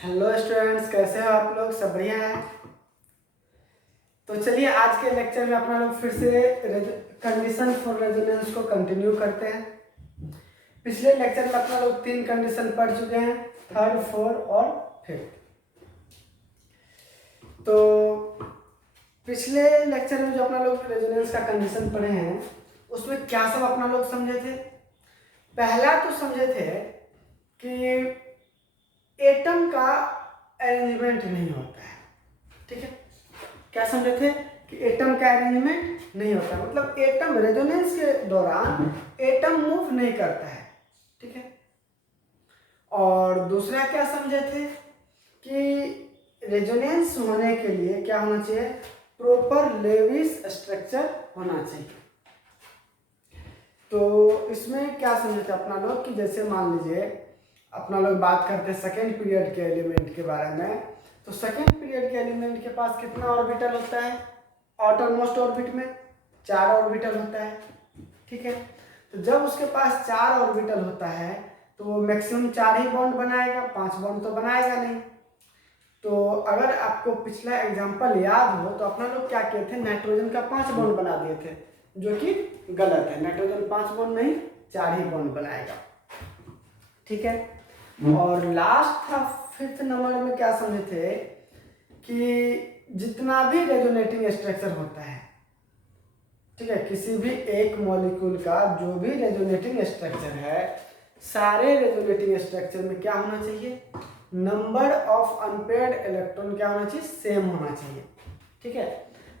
Hello students, कैसे हो आप लोग? सब बढ़िया है। तो चलिए आज के लेक्चर में अपना लोग फिर से कंडीशन फॉर रेजोनेंस को कंटिन्यू करते हैं। पिछले लेक्चर में अपना लोग 3 कंडीशन पढ़ चुके हैं, थर्ड, फोर्थ और फिफ्थ। तो पिछले लेक्चर में जो अपना लोग रेजोनेंस का कंडीशन पढ़े हैं उसमें क्या सब अपना लोग समझे थे। पहला तो समझे थे कि एटम का अरेंजमेंट नहीं होता है। ठीक है, क्या समझे थे कि एटम का अरेंजमेंट नहीं होता, मतलब एटम रेजोनेंस के दौरान एटम मूव नहीं करता है। ठीक है, और दूसरा क्या समझे थे कि रेजोनेंस होने के लिए क्या होना चाहिए, प्रॉपर लेविस स्ट्रक्चर होना चाहिए। तो इसमें क्या समझे थे अपना लोग कि जैसे मान लीजिए अपना लोग बात करते हैं सेकेंड पीरियड के एलिमेंट के बारे में। तो सेकेंड पीरियड के एलिमेंट के पास कितना ऑर्बिटल होता है? आउटर मोस्ट ऑर्बिट में 4 ऑर्बिटल होता है। ठीक है, तो जब उसके पास 4 ऑर्बिटल होता है तो वो मैक्सिमम 4 ही बॉन्ड बनाएगा, 5 बॉन्ड तो बनाएगा नहीं। तो अगर आपको पिछला एग्जाम्पल याद हो तो अपना लोग क्या किए थे, नाइट्रोजन का 5 बॉन्ड बना दिए थे, जो कि गलत है। नाइट्रोजन 5 बॉन्ड नहीं, 4 ही बॉन्ड बनाएगा। ठीक है, और लास्ट था फिफ्थ नंबर में क्या समझे थे कि जितना भी रेजोनेटिंग स्ट्रक्चर होता है, ठीक है, किसी भी एक मॉलिक्यूल का जो भी रेजोनेटिंग स्ट्रक्चर है, सारे रेजोनेटिंग स्ट्रक्चर में क्या होना चाहिए, नंबर ऑफ अनपेयर्ड इलेक्ट्रॉन क्या होना चाहिए, सेम होना चाहिए। ठीक है,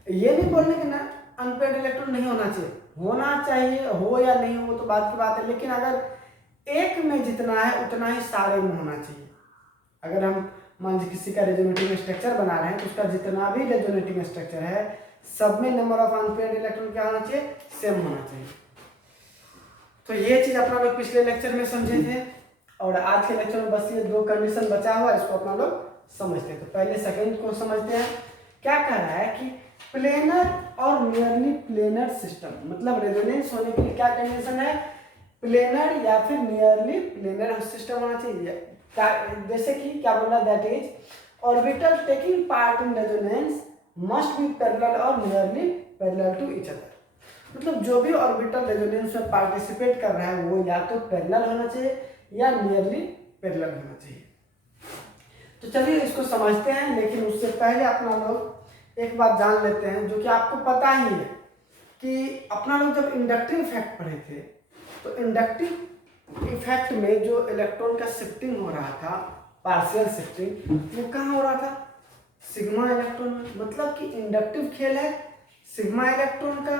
ये नहीं बोलने कि ना अनपेयर्ड इलेक्ट्रॉन नहीं होना चाहिए, होना चाहिए, हो या नहीं हो तो बात की बात है, लेकिन अगर एक में जितना है उतना ही सारे में होना चाहिए। अगर हम मान लीजिए किसी का रेजोनेटिंग स्ट्रक्चर बना रहे हैं तो उसका जितना भी रेजोनेटिंग स्ट्रक्चर है सब में नंबर ऑफ अनपेयर्ड इलेक्ट्रॉन क्या होना चाहिए, सेम होना चाहिए। तो ये चीज अपना लोग पिछले लेक्चर में समझे थे, और आज के लेक्चर में बस ये 2 कंडीशन बचा हुआ है, इसको अपना लोग समझते हैं। तो पहले सेकंड को समझते हैं। क्या कह रहा है कि प्लेनर और नियरली प्लेनर सिस्टम, मतलब रेजोनेंस होने के लिए क्या कंडीशन है, प्लेनर या फिर नियरली प्लेनर सिस्टम होना चाहिए। जैसे कि क्या बोला, that is orbital taking part in resonance must be parallel और nearly parallel to each other. मतलब जो भी ऑर्बिटल रेजोनेंस में पार्टिसिपेट कर रहा है वो या तो पैरेलल होना चाहिए या नियरली पैरेलल होना चाहिए। तो चलिए इसको समझते हैं, लेकिन उससे पहले अपना लोग एक बात जान लेते हैं जो कि आपको पता ही है कि अपना लोग जब इंडक्टिव इफेक्ट पढ़े थे तो इंडक्टिव इफेक्ट में जो इलेक्ट्रॉन का शिफ्टिंग हो रहा था, पार्शियल शिफ्टिंग, वो कहाँ हो रहा था, सिग्मा इलेक्ट्रॉन में। मतलब कि इंडक्टिव खेल है सिग्मा इलेक्ट्रॉन का,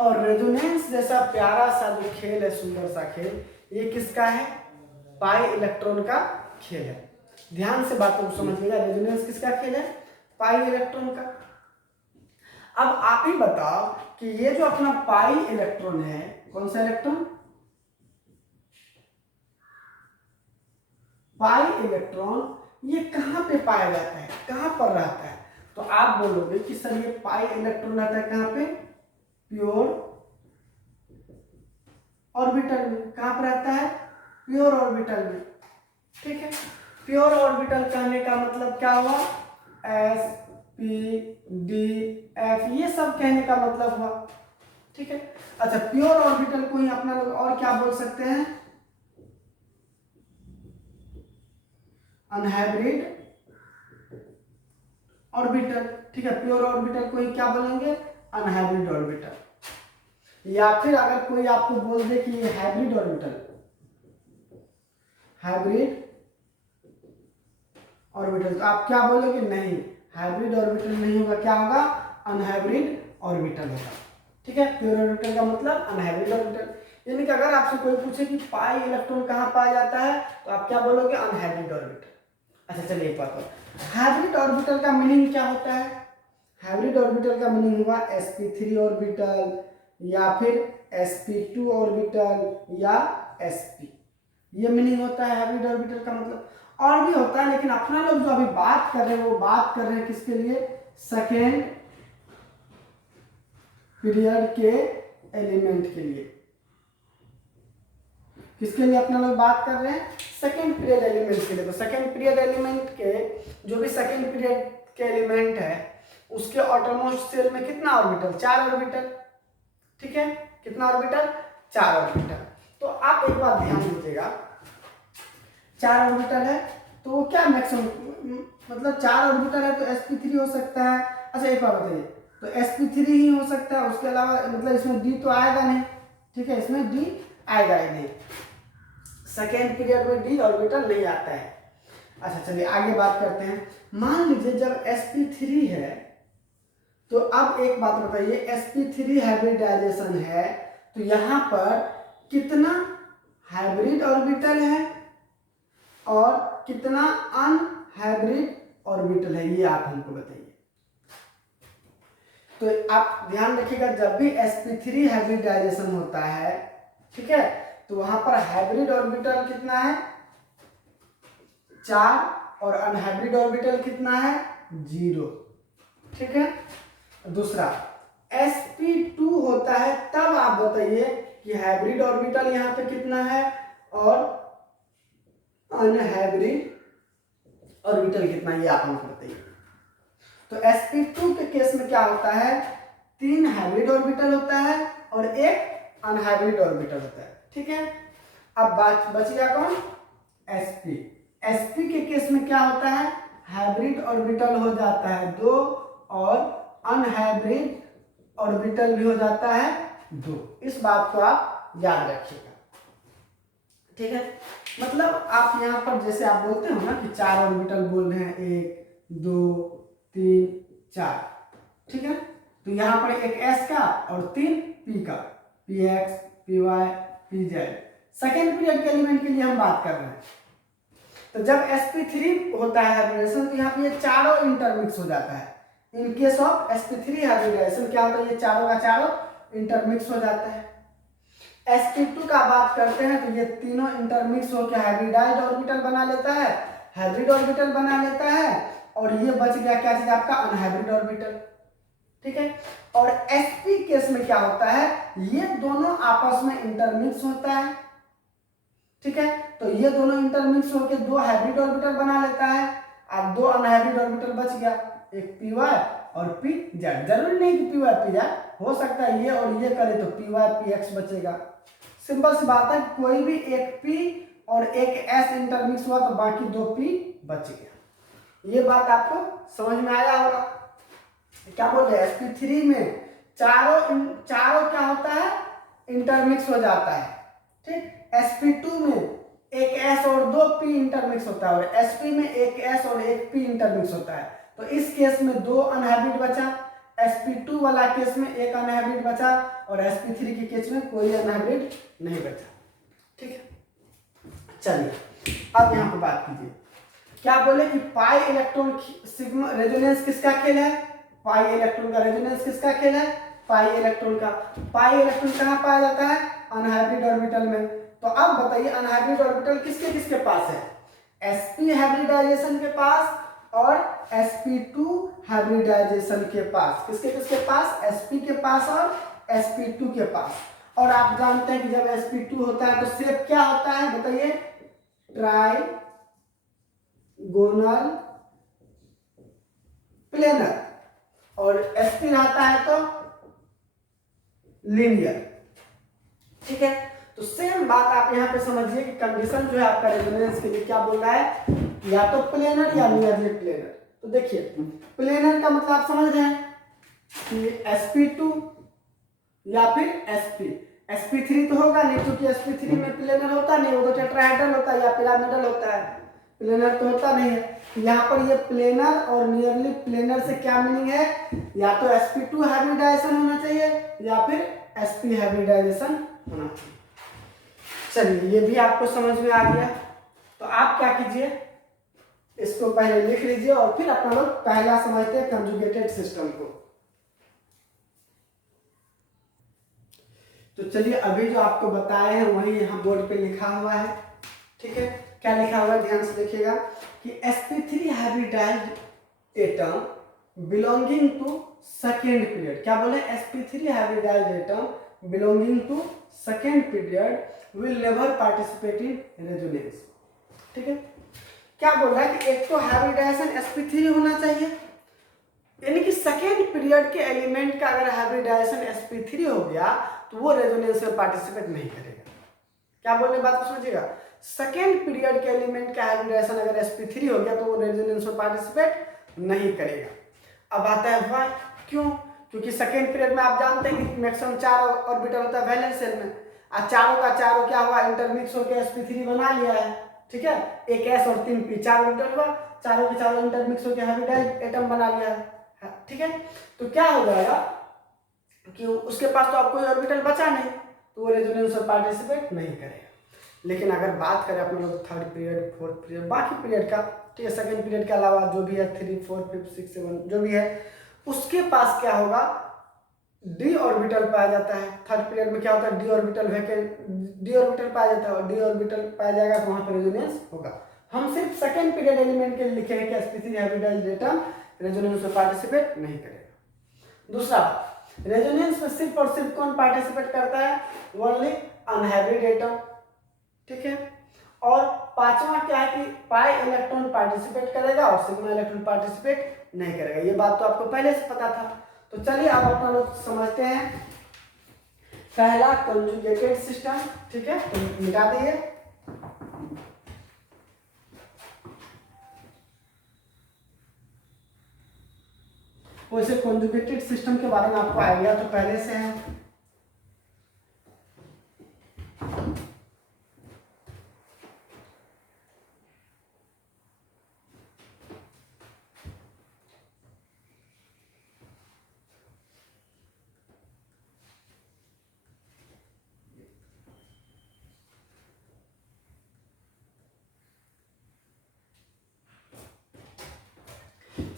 और रेजोनेंस जैसा प्यारा सा जो खेल है, सुंदर सा खेल, ये किसका है, पाई इलेक्ट्रॉन का खेल है। ध्यान से बातों को समझिएगा, रेजोनेंस किसका खेल है, पाई इलेक्ट्रॉन का। अब आप ही बताओ कि ये जो अपना पाई इलेक्ट्रॉन है, कौन सा इलेक्ट्रॉन, पाई इलेक्ट्रॉन, ये कहां पे पाया जाता है, कहां पर रहता है? तो आप बोलोगे कि सर ये पाई इलेक्ट्रॉन रहता है कहां पे, प्योर ऑर्बिटल में। कहां पर रहता है, प्योर ऑर्बिटल में। ठीक है, प्योर ऑर्बिटल कहने का मतलब क्या हुआ, एस पी डी एफ, ये सब कहने का मतलब हुआ। ठीक है, अच्छा, प्योर ऑर्बिटल को ही अपना लोग और क्या बोल सकते हैं, अनहाइब्रिड ऑर्बिटल। ठीक है, प्योर ऑर्बिटल को ही क्या बोलेंगे, अनहाइब्रिड ऑर्बिटल। या फिर अगर कोई आपको बोल दे कि ये हाइब्रिड ऑर्बिटल, हाइब्रिड ऑर्बिटल, तो आप क्या बोलोगे, नहीं हाइब्रिड ऑर्बिटल नहीं होगा, क्या होगा, अनहाइब्रिड ऑर्बिटल होगा। ठीक है, प्योर ऑर्बिटल का मतलब अनहाइब्रिड ऑर्बिटल। यानी कि अगर आपसे कोई पूछे कि पाई इलेक्ट्रॉन कहाँ पाया जाता है तो आप क्या बोलोगे, अनहाइब्रिड ऑर्बिटल। अच्छा चलिए एक बात और, हाइब्रिड ऑर्बिटल का मीनिंग क्या होता है, हाइब्रिड ऑर्बिटल का मीनिंग हुआ sp3 ऑर्बिटल या फिर sp2 ऑर्बिटल या sp, ये मीनिंग होता है हाइब्रिड ऑर्बिटल का। मतलब और भी होता है, लेकिन अपना लोग जो अभी बात कर रहे हैं वो बात कर रहे हैं किसके लिए, सेकेंड पीरियड के एलिमेंट के लिए। किसके लिए अपना लोग बात कर रहे हैं? सेकेंड पीरियड एलिमेंट के लिए। तो सेकेंड पीरियड एलिमेंट के जो भी सेकेंड पीरियड के एलिमेंट है उसके ऑटोमोस्ट शेल में कितना ऑर्बिटल? 4 ऑर्बिटल। ठीक है, कितना ऑर्बिटल? 4 ऑर्बिटल। तो आप एक बात ध्यान दीजिएगा, 4 ऑर्बिटल है तो वो क्या मैक्सिमम, मतलब 4 ऑर्बिटल है तो sp3 हो सकता है। अच्छा एक बात बताइए, तो sp3 ही हो सकता है, उसके अलावा मतलब इसमें d तो आएगा नहीं। ठीक है, इसमें d आएगा ही नहीं, सेकेंड पीरियड में d ऑर्बिटल नहीं आता है। अच्छा चलिए आगे बात करते हैं। मान लीजिए जब sp3 है तो अब एक बात बताइए, sp3 हाइब्रिडाइजेशन है तो यहाँ पर कितना हाइब्रिड ऑर्बिटल है और कितना अनहाइब्रिड ऑर्बिटल है, ये आप हमको बताइए। तो आप ध्यान रखिएगा, जब भी sp3 हाइब्रिडाइजेशन होता है, ठीक है, तो वहां पर हाइब्रिड ऑर्बिटल कितना है? 4 और अनहाइब्रिड ऑर्बिटल कितना है? 0। ठीक है, दूसरा sp2 होता है तब आप बताइए कि हाइब्रिड ऑर्बिटल यहाँ पे कितना है और अनहाइब्रिड ऑर्बिटल कितना, ये आप हमको बताइए। तो sp2 के केस में क्या होता है? 3 हाइब्रिड ऑर्बिटल होता है और 1 अनहाइब्रिड ऑर्बिटल होता है। ठीक है, अब बच गया कौन? sp। sp के केस में क्या होता है? हाइब्रिड ऑर्बिटल हो जाता है 2 और अनहाइब्रिड ऑर्बिटल भी हो जाता है 2। इस बात को आप याद रखिएगा। ठीक है, मतलब आप यहाँ पर जैसे आप बोलते हो ना कि 4 ऑर्बिटल बोल रहे हैं, 1 2 3 4। ठीक है, तो यहाँ पर एक s का और 3 p का, px py pz। Second period के एलिमेंट के लिए हम बात कर रहे हैं। तो जब sp3 होता है हाइब्रिडेशन तो यहाँ पे ये चारों इंटरमिक्स हो जाता है। In case of sp3 hybridisation क्या होता है? ये चारों का चारों इंटरमिक्स हो जाता है। sp2 का बात करते हैं तो ये तीनों इंटरमिक्स होकर हाइब्रिडाइज्ड ऑर्बिटल बना लेता है, हाइब्रिड ऑर्बिटल बना लेता है, और ये बच गया क्या चीज? आपका अनहाइब्रिड ऑर्बिटल। ठीक है, और sp केस में क्या होता है? ये दोनों आपस में इंटरमिक्स होता है। ठीक है, तो ये दोनों इंटरमिक्स होकर 2 हाइब्रिड ऑर्बिटल बना लेता है, अब 2 अनहाइब्रिड ऑर्बिटल बच गया, एक py और pz। जरूरी नहीं कि py pz, हो सकता है ये और ये करे तो py px बचेगा। सिंपल सी बात है, कोई भी एक p और एक s इंटरमिक्स हुआ तो बाकी 2 p बच गया। ये बात आपको समझ में आया होगा। क्या बोल रहे हैं? sp3 में चारों क्या होता है? इंटरमिक्स हो जाता है। ठीक, sp2 में एक s और 2 p इंटरमिक्स होता है, और sp में एक s और एक p इंटरमिक्स होता है। तो इस केस में 2 अनहाइब्रिड बचा, sp2 वाला केस में एक अनहाइब्रिड बचा, और sp3 के केस में कोई अनहाइब्रिड नहीं बचा। ठीक है, चलिए अब यहाँ पे बात कीजिए। क्या बोले कि पाई इलेक्ट्रॉन सिग्मा रेजोनेंस किसका खेल है? पाई इलेक्ट्रॉन का रेजोनेंस किसका खेल है? पाई इलेक्ट्रॉन का। पाई इलेक्ट्रॉन कहाँ पाया जाता है? अनहाइब्रिड ऑर्बिटल में। तो अब बताइए अनहाइब्रिड ऑर्बिटल किसके किसके पास है? sp हाइब्रिडाइजेशन के पास और sp2 हाइब्रिडाइजेशन के पास। किसके किसके पास? sp के पास और sp2 के पास। और आप जानते हैं कि जब sp2 होता है तो शेप क्या होता है? बताइए, ट्राई गोनल प्लेनर, और sp रहता है तो लीनियर। ठीक है, तो सेम बात आप यहाँ पे समझिए कि कंडीशन जो है आपका रेजोनेंस के लिए क्या बोल रहा है? या तो प्लेनर या नियरली प्लेनर। तो देखिए प्लेनर का मतलब आप समझ रहे हैं कि sp2 या फिर sp। sp3 तो होगा नहीं क्योंकि sp3 में प्लेनर होता नहीं, वो तो टेट्राहेड्रल होता है या पिरामिडल होता है, प्लेनर तो होता नहीं है। यहाँ पर ये प्लेनर और नियरली प्लेनर से क्या मीनिंग है? या तो sp2 हाइब्रिडाइजेशन होना चाहिए या फिर sp हाइब्रिडाइजेशन होना चाहिए। चलिए ये भी आपको समझ में आ गया। तो आप क्या कीजिए, इसको पहले लिख लीजिए और फिर अपना लोग पहला समझते हैं कंजुगेटेड सिस्टम को। तो चलिए अभी जो आपको बताए हैं वही यहाँ बोर्ड पे लिखा हुआ है। ठीक है, क्या लिखा हुआ है ध्यान से देखिएगा कि sp3 hybridised atom belonging to second period. क्या बोले? sp3 hybridised atom belonging to second period will never participate in resonance। ठीक है, क्या बोल रहा है कि एक तो हाइब्रिडाइजेशन sp3 होना चाहिए, यानी कि सेकेंड पीरियड के एलिमेंट का अगर हाइब्रिडाइजेशन sp3 हो गया तो वो रेजोनेंस में पार्टिसिपेट नहीं करेगा। क्या बोलने बात को समझिएगा, सेकेंड पीरियड के एलिमेंट का हाइब्रिडाइजेशन अगर sp3 हो गया तो वो रेजोनेंस में पार्टिसिपेट नहीं करेगा। अब आता है व्हाई, क्यों? क्योंकि सेकेंड पीरियड में आप जानते हैं कि मैक्सिमम 4 ऑर्बिटल होता है वैलेंस शेल में, और चारों का चारों क्या हुआ, इंटरमिक्स होकर sp3 बना लिया है। ठीक है, एक s और 3 p, 4 ऑर्बिटल हुआ, चारों के चारों इंटरमिक्स होकर हाइब्रिडाइज्ड एटम बना लिया है। ठीक है, तो क्या हो जाएगा कि उसके पास तो अब कोई ऑर्बिटल बचा नहीं, तो वो रेजोनेंस में पार्टिसिपेट नहीं करेगा। लेकिन अगर बात करें अपने लोग थर्ड पीरियड, फोर्थ पीरियड, बाकी पीरियड का, ठीक है, सेकेंड पीरियड के अलावा जो भी है 3, 4, 5, 6, 7 जो भी है, उसके पास क्या होगा, डी ऑर्बिटल पाया जाता है। थर्ड पीरियड में क्या होता है, D orbital vacant, D orbital पाया जाता है, और डी ऑर्बिटल पाया जाएगा तो वहां पर रेजोनेंस होगा। हम सिर्फ सेकेंड पीरियड एलिमेंट के लिए लिखे हैं कि sp3 हाइब्रिडाइज्ड एटम रेजोनेंस में पार्टिसिपेट नहीं करेगा। दूसरा, रेजोनेंस में सिर्फ और सिर्फ कौन पार्टिसिपेट करता है, ओनली अनहाइब्रिड एटम। ठीक है, और पांचवा क्या है कि पाई इलेक्ट्रॉन पार्टिसिपेट करेगा और सिग्मा इलेक्ट्रॉन पार्टिसिपेट नहीं करेगा। ये बात तो आपको पहले से पता था। तो चलिए अब अपना लोग समझते हैं पहला कंजुगेटेड सिस्टम। ठीक है, तो मिटा दिए। वैसे कंजुगेटेड सिस्टम के बारे में आपको आइडिया तो पहले से है।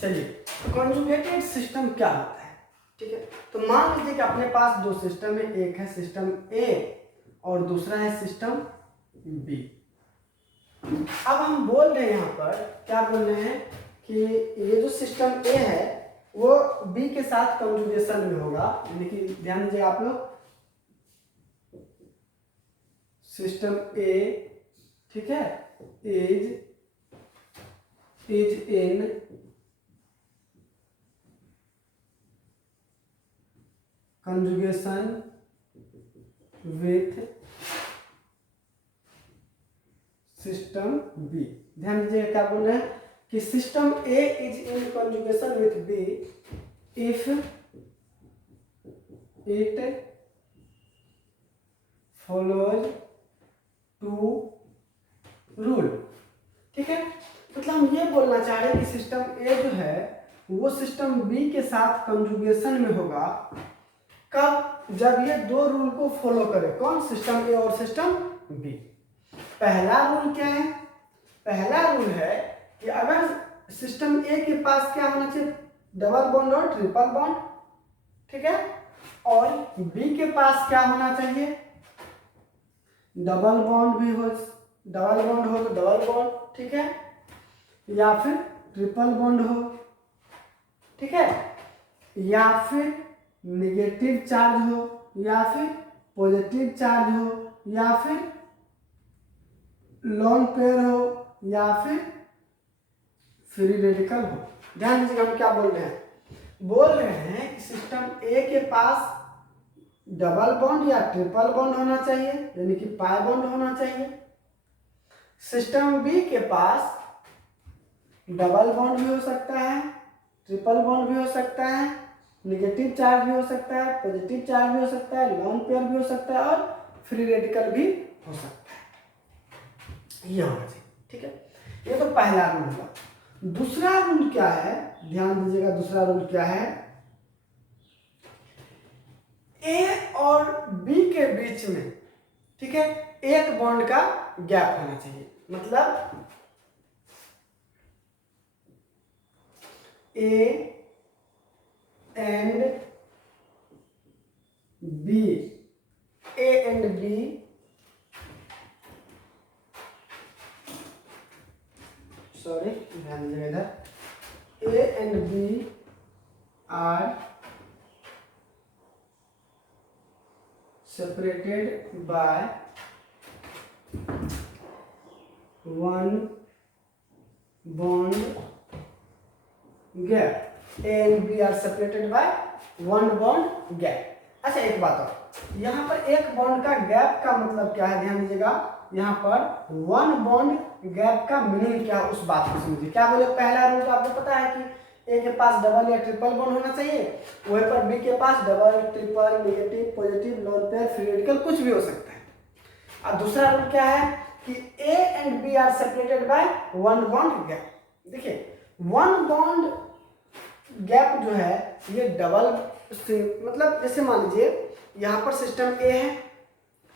चलिए, कॉन्जुगेटेड सिस्टम क्या होता है? ठीक है, तो मान लीजिए कि अपने पास दो सिस्टम है, एक है सिस्टम ए और दूसरा है सिस्टम बी। अब हम बोल रहे हैं यहाँ पर, क्या बोल रहे हैं कि ये जो सिस्टम ए है वो बी के साथ कंजुगेशन में होगा, यानी कि ध्यान दीजिए आप लोग, सिस्टम ए, ठीक है, is in conjugation with system B. ध्यान दीजिए क्या बोल रहे हैं कि system A is in conjugation with B if it follows to rule. ठीक है, मतलब हम ये बोलना चाह रहे हैं कि सिस्टम ए जो है वो सिस्टम बी के साथ कंजुगेशन में होगा कब, जब ये दो रूल को फॉलो करे। कौन, सिस्टम ए और सिस्टम बी। पहला रूल क्या है, पहला रूल है कि अगर सिस्टम ए के पास क्या होना चाहिए, डबल बॉन्ड और ट्रिपल बॉन्ड। ठीक है, और बी के पास क्या होना चाहिए, डबल बॉन्ड भी हो, डबल बॉन्ड हो तो डबल बॉन्ड, ठीक है, या फिर ट्रिपल बॉन्ड हो, ठीक है, या फिर नेगेटिव चार्ज हो, या फिर पॉजिटिव चार्ज हो, या फिर लोन पेयर हो, या फिर फ्री रेडिकल हो। ध्यान दीजिए हम क्या बोल रहे हैं, बोल रहे हैं कि सिस्टम ए के पास डबल बॉन्ड या ट्रिपल बॉन्ड होना चाहिए, यानी कि पाई बॉन्ड होना चाहिए। सिस्टम बी के पास डबल बॉन्ड भी हो सकता है, ट्रिपल बॉन्ड भी हो सकता है, नेगेटिव चार्ज भी हो सकता है, पॉजिटिव चार्ज भी हो सकता है, लोन पेयर भी हो सकता है, और फ्री रेडिकल भी हो सकता है। ये होना चाहिए। ठीक है, ये तो पहला रूल हुआ। दूसरा रूल क्या है, ध्यान दीजिएगा, दूसरा रूल क्या है, ए और बी के बीच में, ठीक है, एक बॉन्ड का गैप होना चाहिए। मतलब A and B, A and B sorry ध्यान दीजिएगा इधर, A and B are separated by one bond gap, A and B are separated by one bond gap. अच्छा एक बात और, यहाँ पर एक बॉन्ड का गैप का मतलब क्या है, ध्यान दीजिएगा। यहाँ पर वन बॉन्ड गैप का मीनिंग क्या है उस बात को समझिए। क्या बोले, पहला रूल तो आपको पता है कि ए के पास डबल या ट्रिपल बॉन्ड होना चाहिए, वहीं पर बी के पास double, triple, negative, positive, lone pair, free radical कुछ भी हो सकता है। और दूसरा रूल क्या है कि A and B are separated by one bond gap. देखिए वन बॉन्ड गैप जो है ये डबल, मतलब जैसे मान लीजिए यहाँ पर सिस्टम ए है,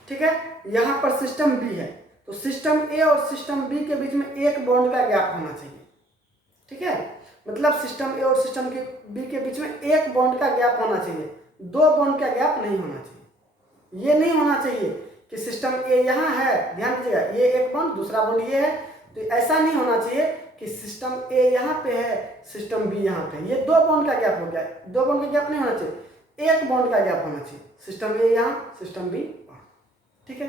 ठीक है, यहाँ पर सिस्टम बी है, तो सिस्टम ए और सिस्टम बी के बीच में एक बॉन्ड का गैप होना चाहिए, ठीक है। मतलब सिस्टम ए और सिस्टम के बी के बीच में एक बॉन्ड का गैप होना चाहिए, दो बॉन्ड का गैप नहीं होना चाहिए। ये नहीं होना चाहिए कि सिस्टम ए यहाँ है, ध्यान दीजिएगा, ये एक बॉन्ड, दूसरा बॉन्ड ये है, तो ऐसा नहीं होना चाहिए कि सिस्टम ए यहाँ पे है, सिस्टम बी यहाँ पे, ये दो बॉन्ड का गैप हो गया। दो बॉन्ड का गैप नहीं होना चाहिए, एक बॉन्ड का गैप होना चाहिए, सिस्टम ए यहाँ, सिस्टम बी, ठीक है।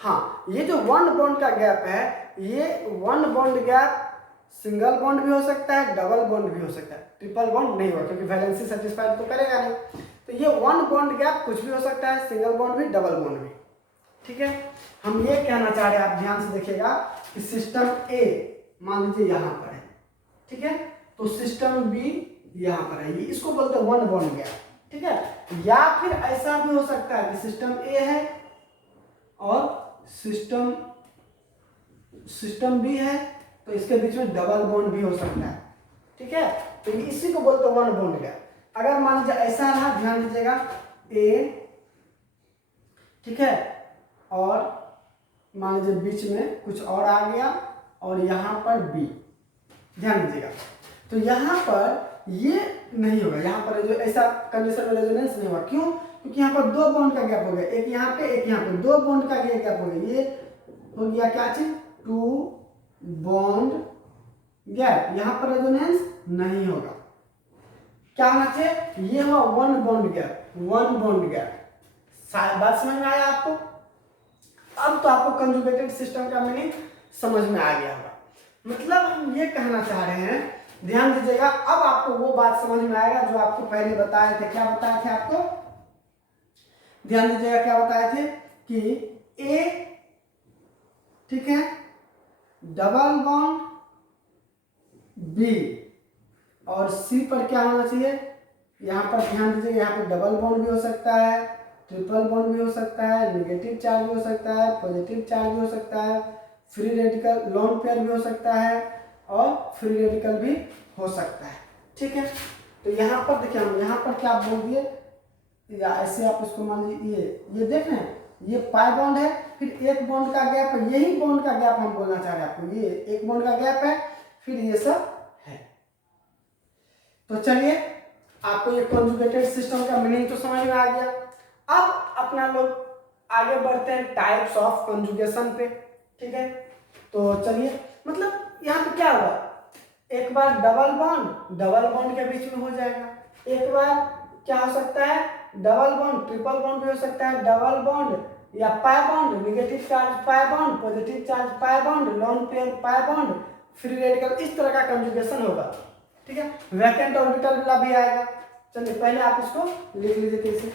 हाँ, ये जो वन बॉन्ड का गैप है, ये one bond gap single bond भी हो सकता है, डबल बॉन्ड भी हो सकता है, ट्रिपल बॉन्ड नहीं होगा क्योंकि वैलेंसी सेटिस्फाइड तो करेगा नहीं। तो ये वन बॉन्ड गैप कुछ भी हो सकता है, सिंगल बॉन्ड भी, डबल बॉन्ड भी, ठीक है। हम ये कहना चाह रहे हैं, आप ध्यान से देखिएगा कि सिस्टम ए मान लीजिए यहाँ पर है, ठीक है, तो सिस्टम बी यहाँ पर है, ये इसको बोलते हैं वन बॉन्ड गैप, ठीक है। या फिर ऐसा भी हो सकता है कि सिस्टम ए है और सिस्टम बी है, तो इसके बीच में डबल बॉन्ड भी हो सकता है, ठीक है। तो इसी को बोलते हैं वन बॉन्ड गैप। अगर मान लीजिए ऐसा रहा, ध्यान दीजिएगा, ए, ठीक है, और मान लीजिए बीच में कुछ और आ गया और यहाँ पर बी, ध्यान दीजिएगा, तो यहाँ पर ये नहीं होगा, यहाँ पर जो ऐसा कंडीशन में रेजोनेंस नहीं होगा। क्यों? क्योंकि यहाँ पर दो बॉन्ड का गैप हो गया, एक यहाँ पे एक यहाँ पे, दो बॉन्ड का ये गैप हो गया, ये हो गया क्या चीज, टू बॉन्ड गैप, यहाँ पर रेजोनेंस नहीं होगा। क्या होना चाहिए, ये हुआ one bond gap, one bond gap. बात समझ में आया आपको? अब तो आपको कंजुगेटेड सिस्टम का मीनिंग समझ में आ गया होगा। मतलब हम ये कहना चाह रहे हैं, ध्यान दीजिएगा, अब आपको वो बात समझ में आएगा जो आपको पहले बताए थे। क्या बताए थे आपको? ध्यान दीजिएगा, क्या बताए थे कि ए, ठीक है, डबल बॉन्ड बी और सी पर क्या होना चाहिए, यहाँ पर ध्यान दीजिए, यहाँ पर डबल बॉन्ड भी हो सकता है, ट्रिपल बॉन्ड भी हो सकता है, नेगेटिव चार्ज भी हो सकता है, पॉजिटिव चार्ज भी हो सकता है, फ्री रेडिकल लोन पेयर भी हो सकता है और फ्री रेडिकल भी हो सकता है, ठीक है। तो यहाँ पर देखिए, हम यहाँ पर क्या बोल दिए, या ऐसे आप इसको मान लीजिए, ये देख रहे हैं, ये पाई बॉन्ड है, फिर एक बॉन्ड का गैप है, यही बॉन्ड का गैप हम बोलना चाह रहे हैं आपको, ये एक बॉन्ड का गैप है, फिर ये सब है। तो चलिए, आपको ये कंजुगेटेड सिस्टम का मीनिंग तो समझ में आ गया। अब अपना लोग आगे बढ़ते हैं टाइप्स ऑफ कंजुगेशन पे, ठीक है। तो चलिए, मतलब यहाँ पे क्या होगा, एक बार डबल बॉन्ड के बीच में हो जाएगा, एक बार क्या हो सकता है, डबल बॉन्ड, ट्रिपल बॉन्ड भी हो सकता है, डबल बॉन्ड या pi bond, negative charge pi bond, positive charge pi bond, lone pair pi bond, free radical, इस तरह का कंजुगेशन होगा, ठीक है। वैकेंट ऑर्बिटल भी आएगा। चलिए पहले आप इसको लिख लीजिए कैसे।